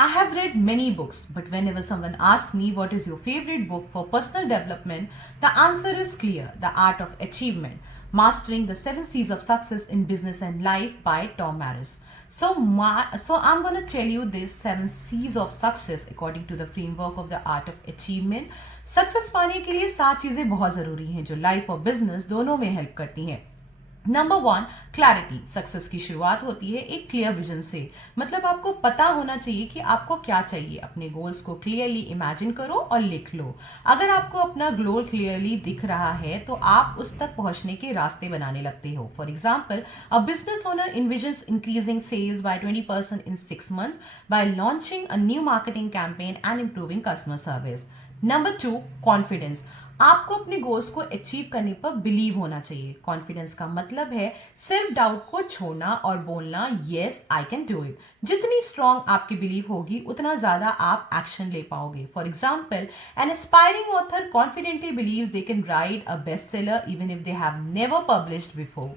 I have read many books, but whenever someone asks me what is your favorite book for personal development, the answer is clear: The Art of Achievement, Mastering the Seven C's of Success in Business and Life by Tom Harris. So I'm going to tell you these seven C's of success according to the framework of the art of achievement. Success पाने के लिए 7 चीजें बहुत जरूरी हैं जो life और business दोनों में हेल्प करती हैं. Number 1, clarity. सक्सेस की शुरुआत होती है एक क्लियर विजन से. मतलब आपको पता होना चाहिए कि आपको क्या चाहिए. अपने गोल्स को क्लियरली इमेजिन करो और लिख लो. अगर आपको अपना गोल क्लियरली दिख रहा है तो आप उस तक पहुंचने के रास्ते बनाने लगते हो. For example, a business owner envisions increasing sales by 20% in 6 months by launching a new marketing campaign and improving customer service. Number 2, confidence. आपको अपने गोल्स को अचीव करने पर बिलीव होना चाहिए. कॉन्फिडेंस का मतलब है सेल्फ डाउट को छोड़ना और बोलना yes I can do it. जितनी स्ट्रांग आपकी बिलीव होगी उतना ज्यादा आप एक्शन ले पाओगे. For example, an aspiring author confidently believes they can write a best seller even if they have never published before.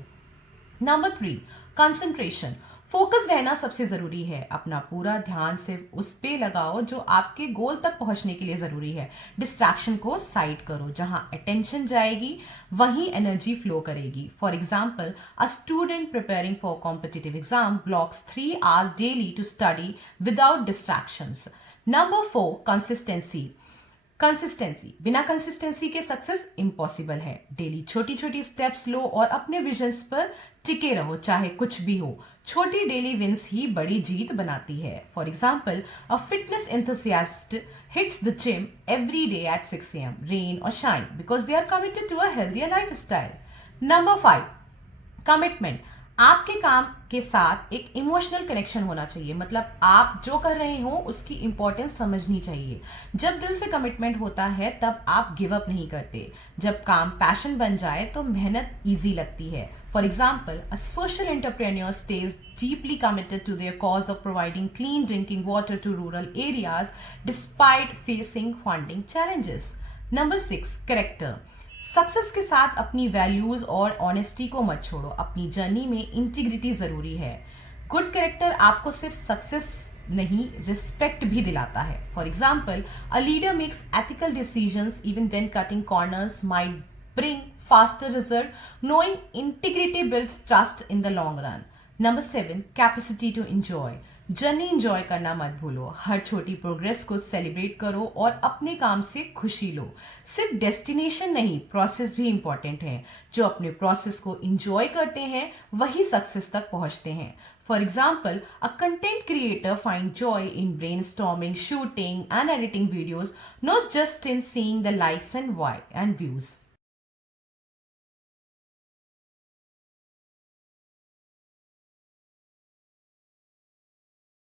Number 3, concentration. Focus रहना सबसे जरूरी है. अपना पूरा ध्यान सिर्फ उस पे लगाओ जो आपके गोल तक पहुंचने के लिए जरूरी है. डिस्ट्रैक्शन को साइड करो. जहां अटेंशन जाएगी वहीं एनर्जी फ्लो करेगी. For example, a student preparing for competitive exam blocks 3 hours daily to study without distractions. Number 4, consistency. बिना कंसिस्टेंसी के सक्सेस इम्पॉसिबल है. डेली छोटी छोटी स्टेप्स लो और अपने विजन्स पर टिके रहो चाहे कुछ भी हो. छोटी डेली विंस ही बड़ी जीत बनाती है. For example, a fitness enthusiast hits the gym every day at 6 AM rain और shine because they are committed to a healthier lifestyle. Number 5, commitment. आपके काम के साथ एक इमोशनल कनेक्शन होना चाहिए. मतलब आप जो कर रहे हो उसकी इंपॉर्टेंस समझनी चाहिए. जब दिल से कमिटमेंट होता है तब आप गिव अप नहीं करते. जब काम पैशन बन जाए तो मेहनत इजी लगती है. For example, a social entrepreneur stage deeply committed to their cause of providing clean drinking water to rural areas despite facing funding challenges. Number 6, character. Success के साथ अपनी वैल्यूज और ऑनेस्टी को मत छोड़ो. अपनी जर्नी में इंटीग्रिटी जरूरी है. गुड कैरेक्टर आपको सिर्फ सक्सेस नहीं रिस्पेक्ट भी दिलाता है. For example, a leader makes ethical decisions even then cutting corners might bring faster result. Knowing integrity builds trust in the long run. Number 7, capacity to enjoy. Journey enjoy करना मत भूलो. हर छोटी progress को celebrate करो और अपने काम से खुशी लो. सिर्फ डेस्टिनेशन नहीं, प्रोसेस भी इंपॉर्टेंट है. जो अपने प्रोसेस को इंजॉय करते हैं वही सक्सेस तक पहुंचते हैं. For example, a content creator find joy in brainstorming, shooting and editing videos, not just in seeing the likes and views.